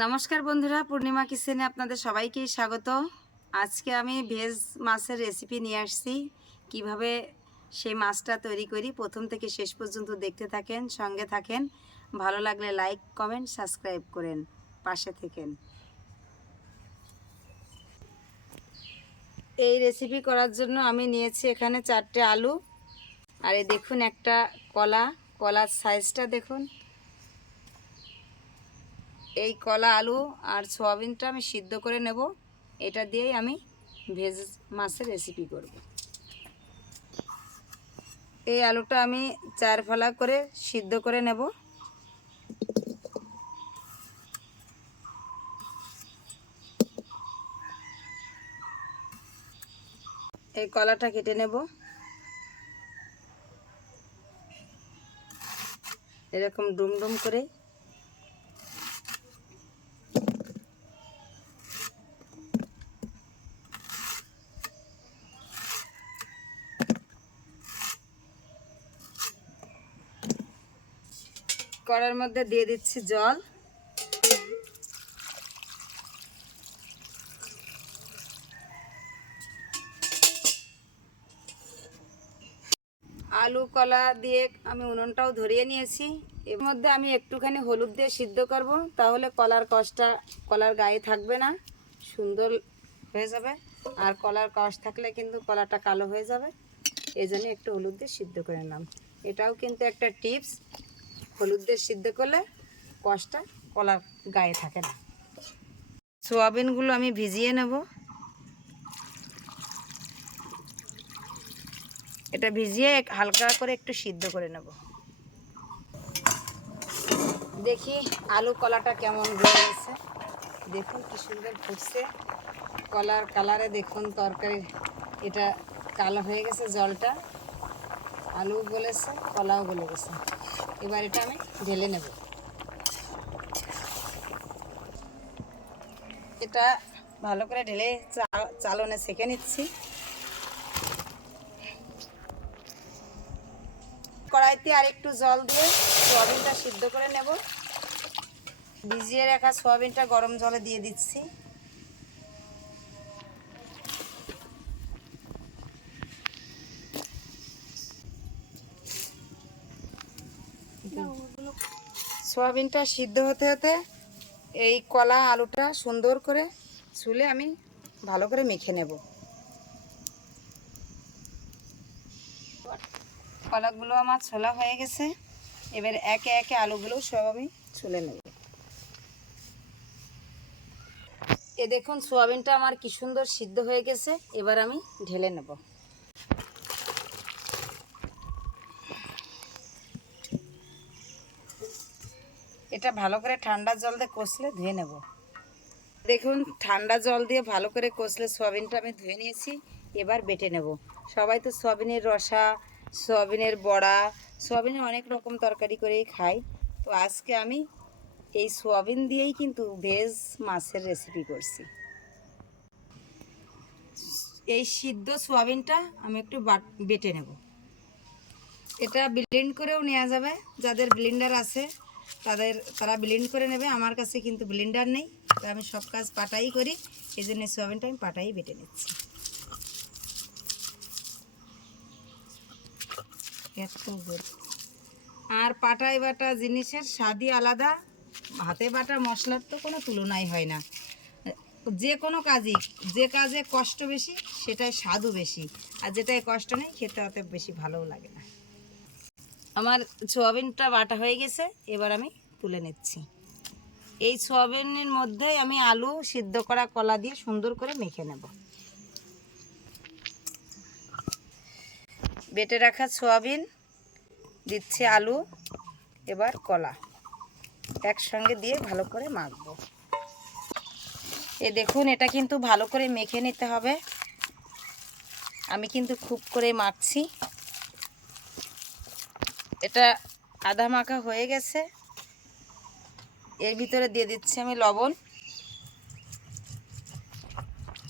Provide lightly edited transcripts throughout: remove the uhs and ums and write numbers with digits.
নমস্কার বন্ধুরা, পূর্ণিমা কিচেনে আপনাদের সবাইকেই স্বাগত। আজকে আমি ভেজ মাছের রেসিপি নিয়ে আসছি। কিভাবে সেই মাছটা তৈরি করি প্রথম থেকে শেষ পর্যন্ত দেখতে থাকেন, সঙ্গে থাকেন। ভালো লাগলে লাইক, কমেন্ট, সাবস্ক্রাইব করেন, পাশে থাকেন। এই রেসিপি করার জন্য আমি নিয়েছি এখানে 4টে আলু, আর এই দেখুন একটা কলার সাইজটা দেখুন। এই কলা, আলু আর সোয়াবিনটা আমি সিদ্ধ করে নেব। এটা দিয়েই আমি ভেজ মাছের রেসিপি করব। এই আলুটা আমি 4 ফালা করে সিদ্ধ করে নেব। এই কলাটা কেটে নেব এরকম ডুম ডুম করে। কড়ার মধ্যে দিয়ে দিচ্ছি জল। আলু কলা দিয়ে আমি উনুনটাও ধরিয়ে নিয়েছি। এর মধ্যে আমি একটুখানি হলুদ দিয়ে সিদ্ধ করব, তাহলে কলার কষটা কলার গায়ে থাকবে না, সুন্দর হয়ে যাবে। আর কলার কষ থাকলে কিন্তু কলাটা কালো হয়ে যাবে। এই জন্য একটু হলুদ দিয়ে সিদ্ধ করে নিলাম। এটাও কিন্তু একটা টিপস, হলুদ দিয়ে সিদ্ধ করলে কষটা কলার গায়ে থাকে না। সোয়াবিনগুলো আমি ভিজিয়ে নেব। এটা ভিজিয়ে হালকা করে একটু সিদ্ধ করে নেব। দেখি আলু কলাটা কেমন হয়ে গেছে। দেখুন কি সুন্দর ফুটছে। কলার কালারে দেখুন তরকারি এটা কালো হয়ে গেছে, জলটা আলু গলেছে, কলাও গলে গেছে। এবার এটা আমি ঢেলে নেব। এটা ভালো করে ঢেলে চালনে সেঁকে নিচ্ছি। কড়াইতে আর একটু জল দিয়ে সোয়াবিনটা সিদ্ধ করে নেব। ভিজিয়ে রাখা সোয়াবিনটা গরম জলে দিয়ে দিচ্ছি। সোয়াবিনটা সিদ্ধ হতে হতে এই কলা আলুটা সুন্দর করে ছুলে আমি ভালো করে মেখে নেব। কলাগুলো আমার ছোলা হয়ে গেছে। এবার একে একে আলুগুলো সব আমি ছুলে নেব। এ দেখুন সোয়াবিনটা আমার কি সুন্দর সিদ্ধ হয়ে গেছে। এবার আমি ঢেলে নেব। এটা ভালো করে ঠান্ডা জল দিয়ে কষলে ধুয়ে নেব। দেখুন ঠান্ডা জল দিয়ে ভালো করে কষলে সোয়াবিনটা আমি ধুয়ে নিয়েছি। এবার বেটে নেব। সবাই তো সোয়াবিনের রসা, সোয়াবিনের বড়া, সোয়াবিনের অনেক রকম তরকারি করেই খাই। তো আজকে আমি এই সোয়াবিন দিয়েই কিন্তু ভেজ মাছের রেসিপি করছি। এই সিদ্ধ সোয়াবিনটা আমি একটু বেটে নেব। এটা ব্লেন্ড করেও নেওয়া যাবে, যাদের ব্লেন্ডার আছে তারা ব্লেন্ড করে নেবে। আমার কাছে কিন্তু ব্লেন্ডার নেই, তো আমি সব কাজ পাটাই করি। এই জন্য সোয়াবিনটা আমি পাটাই বেটে নিচ্ছি। আর পাটায় বাটা জিনিসের স্বাদই আলাদা। হাতে বাটা মশলার তো কোনো তুলনাই হয় না। যে কোনো কাজই, যে কাজে কষ্ট বেশি সেটাই স্বাদও বেশি, আর যেটায় কষ্ট নেই খেতে অত বেশি ভালোও লাগে না। আমার সোয়াবিনটা বাটা হয়ে গেছে, এবার আমি তুলে নিচ্ছি। এই সোয়াবিনের মধ্যেই আমি আলু সিদ্ধ করা কলা দিয়ে সুন্দর করে মেখে নেব। বেটে রাখা সোয়াবিন দিচ্ছি, আলু এবার কলা একসঙ্গে দিয়ে ভালো করে মাখবো। এ দেখুন এটা কিন্তু ভালো করে মেখে নিতে হবে। আমি কিন্তু খুব করে মাখছি। এটা আধা মাখা হয়ে গেছে। এর ভিতরে দিয়ে দিচ্ছি আমি লবণ,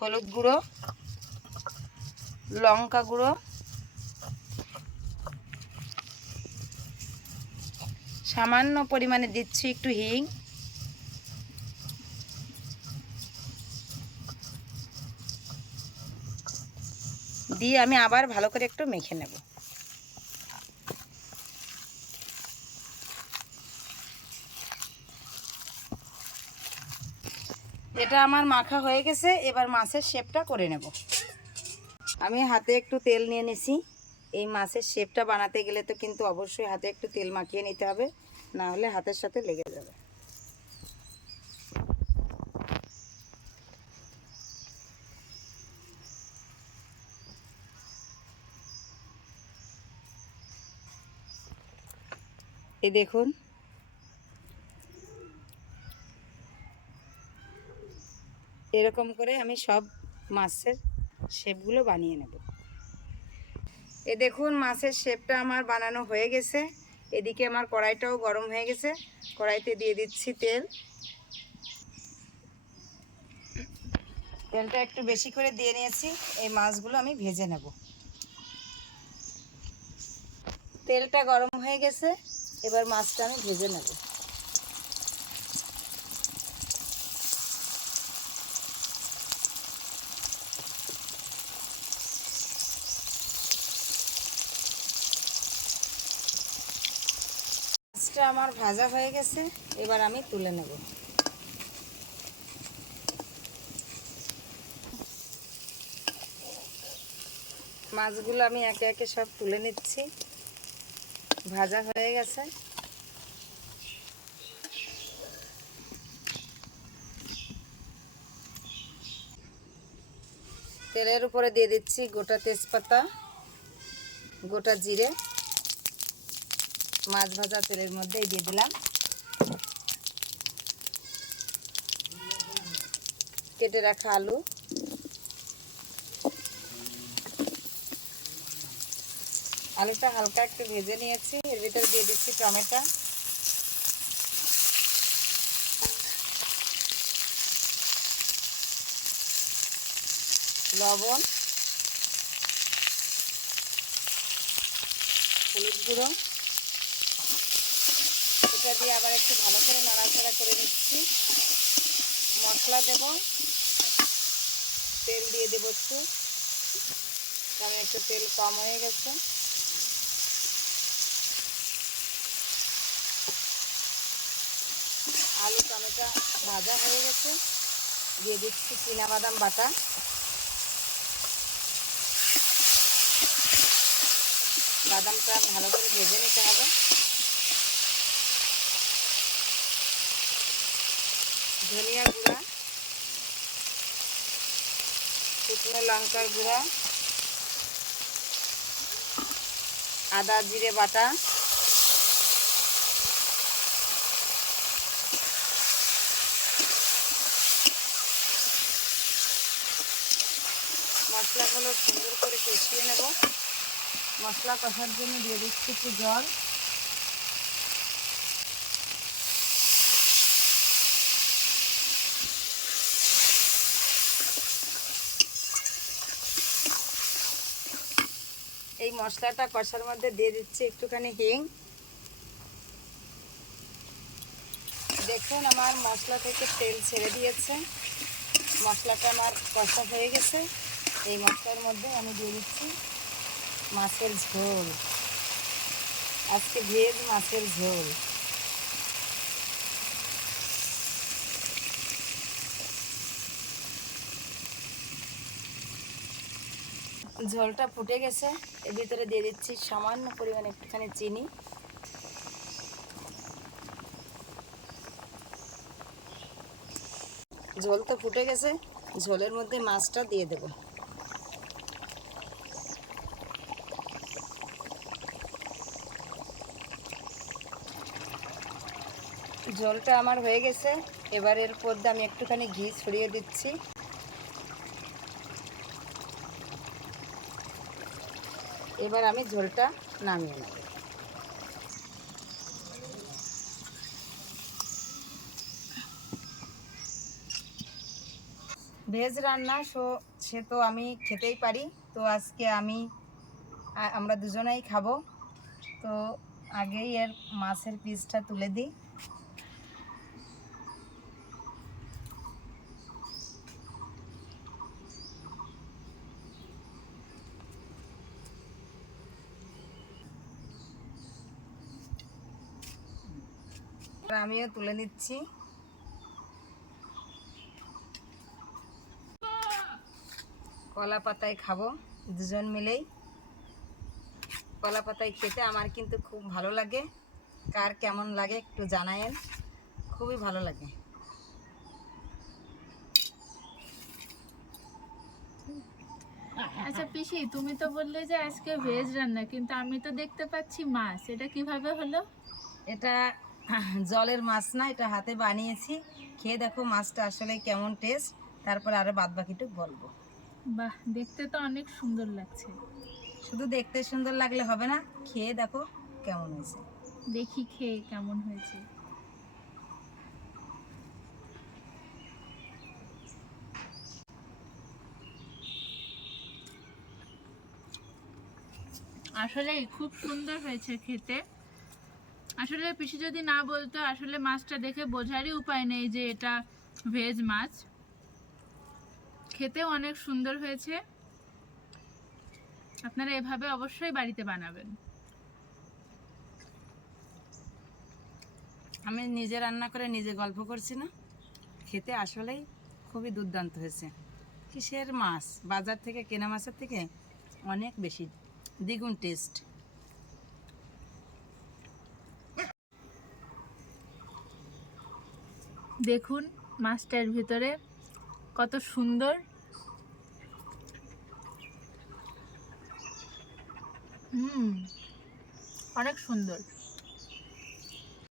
হলুদ গুঁড়ো, লঙ্কা গুঁড়ো, সামান্য পরিমাণে দিচ্ছি একটু হিং, দিয়ে আমি আবার ভালো করে একটু মেখে নেব। এটা আমার মাখা হয়ে গেছে, এবার মাছের শেপটা করে নেব। আমি হাতে একটু তেল নিয়ে নিছি। এই মাছের শেপটা বানাতে গেলে তো কিন্তু অবশ্যই হাতে একটু তেল মাখিয়ে নিতে হবে, না হলে হাতের সাথে লেগে যাবে। এই দেখুন, এরকম করে আমি সব মাছের শেপগুলো বানিয়ে নেব। এই দেখুন মাছের শেপটা আমার বানানো হয়ে গেছে। এদিকে আমার কড়াইটাও গরম হয়ে গেছে। কড়াইতে দিয়ে দিচ্ছি তেল। তেলটা একটু বেশি করে দিয়ে নিয়েছি। এই মাছগুলো আমি ভেজে নেব। তেলটা গরম হয়ে গেছে, এবার মাছটা আমি ভেজে নেব। মাছটা আমার ভাজা হয়ে গেছে, এবার আমি তুলে নেব। মাছগুলো আমি একে একে সব তুলে নিচ্ছি। ভাজা হয়ে গেছে। তেলের উপরে দিয়ে দিচ্ছি গোটা তেজপাতা, গোটা জিরে। মাছ ভাজা তেলের মধ্যেই দিয়ে দিলাম। কেটে রাখা আলু, আলুটা হালকা একটু ভেজে নিয়েছি। এর ভিতরে দিয়ে দিচ্ছি টমেটো, লবণ, হলুদ গুঁড়ো। এটা দিয়ে আবার একটু ভালো করে নাড়াচাড়া করে নিচ্ছি। মশলা দেব, তেল দিয়ে দেবো একটু। কারণ একটু তেল কম হয়ে গেছে। আলু টমেটো ভাজা হয়ে গেছে, দিয়ে দিচ্ছি চীনাবাদাম বাটা। বাদামটা ভালো করে ভেজে নিতে হবে। ধনিয়া গুঁড়া, শুকনো লঙ্কার গুঁড়া, আদা জিরে বাটা, মশলাগুলো সুন্দর করে কষিয়ে নেব। মশলা কষার জন্য দিয়ে দিচ্ছি একটু জল। এই মশলাটা কষার মধ্যে দিয়ে দিচ্ছি একটুখানি হিং। দেখুন আমার মশলা থেকে তেল ছেড়ে দিয়েছে। মশলাটা আমার কষা হয়ে গেছে। এই মশলার মধ্যে আমি দিয়ে দিচ্ছি মাছের ঝোল। আজকে ভেজ মাছের ঝোল। ঝোলটা ফুটে গেছে। এর ভিতরে দিয়ে দিচ্ছি সামান্য পরিমাণে একটুখানি চিনি। ঝোল তো ফুটে গেছে, ঝোলের মধ্যে মাছটা দিয়ে দেব। ঝোলটা আমার হয়ে গেছে। এবার এর মধ্যে আমি একটুখানি ঘি ছড়িয়ে দিচ্ছি। এবার আমি ঝোলটা নামিয়ে নেব। ভেজ রান্না সে তো আমি খেতেই পারি। তো আজকে আমরা দুজনেই খাবো। তো আগেই এর মাছের পিসটা তুলে দিই। আমিও তুলে নিচ্ছি। কলা পাতায় খাবো দুজন মিলেই। কলা পাতায় খেতে আমার কিন্তু খুব ভালো লাগে। কার কেমন লাগে একটু জানায়েন, খুবই ভালো লাগে। আচ্ছা পিসি, তুমি তো বললে যে আজকে ভেজ রান্না, কিন্তু আমি তো দেখতে পাচ্ছি মাছ, এটা কিভাবে হলো? এটা জলের মাছ না, এটা হাতে বানিয়েছি। খেয়ে দেখো মাছটা আসলে কেমন টেস্ট, তারপর আরও বাদ বাকিটুকু বলবো। বাহ, দেখতে তো অনেক সুন্দর লাগছে। শুধু দেখতে সুন্দর লাগলে হবে না, খেয়ে দেখো কেমন হয়েছে। দেখি খেয়ে কেমন হয়েছে। আসলে খুব সুন্দর হয়েছে খেতে। আসলে পিসি যদি না বলতো, আসলে মাছটা দেখে বোঝারই উপায় নেই যে এটা ভেজ মাছ। খেতেও অনেক সুন্দর হয়েছে। আপনারা এভাবে অবশ্যই বাড়িতে বানাবেন। আমি নিজে রান্না করে নিজে গল্প করছি না, খেতে আসলেই খুবই দুর্দান্ত হয়েছে। কিসের মাছ, বাজার থেকে কেনা মাছের থেকে অনেক বেশি, দ্বিগুণ টেস্ট। দেখুন মাছটার ভিতরে কত সুন্দর। অনেক সুন্দর।